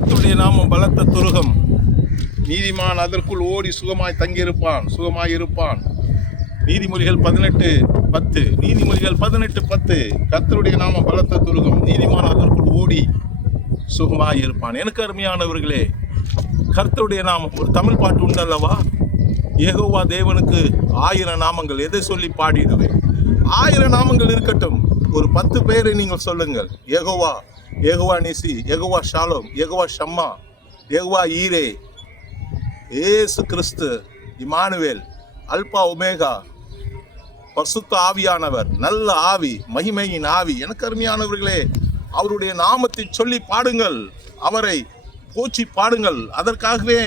கத்துடைய நாமம் பலத்த துருகம். நீதிமான் அதற்குள் ஓடி சுகமாய் தங்கியிருப்பான் சுகமாய் இருப்பான் நீதிமொழிகள் பதினெட்டு பத்து நீதிமொழிகள் பதினெட்டு பத்து. கர்த்தருடைய நாம பலத்த துருகம். நீதிமான் அதற்குள் ஓடி சுகமாய் இருப்பான் எனக்கு அருமையானவர்களே கர்த்தருடைய நாமம் ஒரு தமிழ் பாட்டு உண்டல்லவா? ஏகோவா தேவனுக்கு ஆயிரம் நாமங்கள். எதை சொல்லி பாடிடுவேன்? ஆயிரம் நாமங்கள் இருக்கட்டும். ஒரு பத்து பேரை நீங்கள் சொல்லுங்கள். ஏகோவா ஏகுவா நிசி ஏகோவா ஷாலோம் ஏகோவா ஷம்மா ஏகோவா ஈரே ஏசு கிறிஸ்து இமானுவேல் அல்பா ஒமேகா பரிசுத்த ஆவியானவர் நல்ல ஆவி மகிமையின் ஆவி. எனக்கு அருமையானவர்களே அவருடைய நாமத்தை சொல்லி பாடுங்கள் அவரை போச்சி பாடுங்கள். அதற்காகவே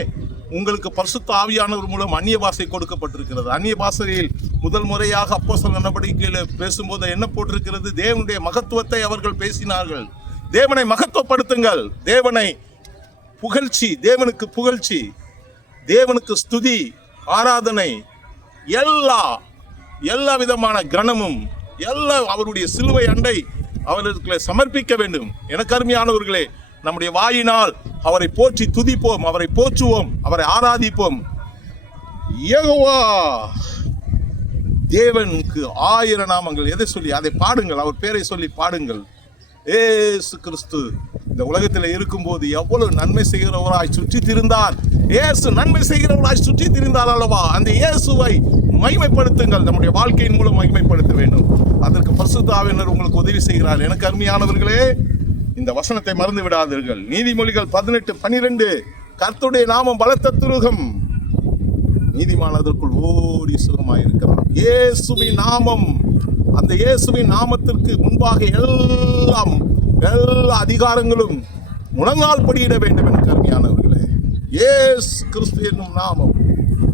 உங்களுக்கு பரிசுத்த ஆவியானவர் மூலம் அந்நிய பாஷை கொடுக்கப்பட்டிருக்கிறது. அந்நிய பாஷையில் முதல் முறையாக அப்போ சில நடவடிக்கையில் பேசும்போது என்ன போட்டிருக்கிறது? தேவனுடைய மகத்துவத்தை அவர்கள் பேசினார்கள். தேவனை மகத்துவப்படுத்துங்கள். தேவனை புகழ்ச்சி தேவனுக்கு புகழ்ச்சி தேவனுக்கு ஸ்துதி ஆராதனை எல்லா எல்லா விதமான கனமும் எல்லா அவருடைய சிலுவை அண்டை அவர்களுக்கு சமர்ப்பிக்க வேண்டும். எனக்கு அருமையானவர்களே நம்முடைய வாயினால் அவரை போற்றி துதிப்போம் அவரை போற்றுவோம் அவரை ஆராதிப்போம். யெகோவா தேவனுக்கு ஆயிர நாமங்கள். எதை சொல்லி? அதை பாடுங்கள். அவர் பேரை சொல்லி பாடுங்கள். ஏசு கிறிஸ்து இந்த உலகத்தில் இருக்கும்போது எவ்வளவு நன்மை செய்கிறவராய் சுற்றி திரிந்தார் இயேசு நன்மை செய்கிறவராய் சுற்றி திரிந்தார் அல்லவா? அந்த இயேசுவை மகிமைப்படுத்துங்கள். நம்முடைய வாழ்க்கையின் மூலம் மகிமைப்படுத்த வேண்டும். அதற்கு பரிசுத்தாவினர் உங்களுக்கு உதவி செய்கிறார். எனக்கு அருமையானவர்களே இந்த வசனத்தை மறந்து விடாதீர்கள். நீதிமொழிகள் பதினெட்டு பனிரெண்டு. கர்த்துடைய நாமம் பலத்த துருகம். நீதிமானதற்குள் ஓடி சுகமாயிருக்கிறான். இயேசுவின் நாமம். அந்த இயேசுவின் நாமத்திற்கு முன்பாக எல்லாம் எல்லா அதிகாரங்களும் முழங்கால் படியிட வேண்டும் என கருமையானவர்களே இயேசு கிறிஸ்து என்னும் நாமம்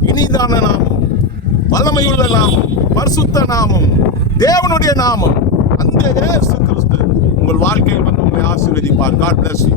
இனிதான நாமம் வல்லமையுள்ள நாமம் பரிசுத்த நாமம் தேவனுடைய நாமம். அந்த இயேசு கிறிஸ்து உங்கள் வாழ்க்கையில் வந்து உங்களை ஆசீர்வதிப்பார். God bless you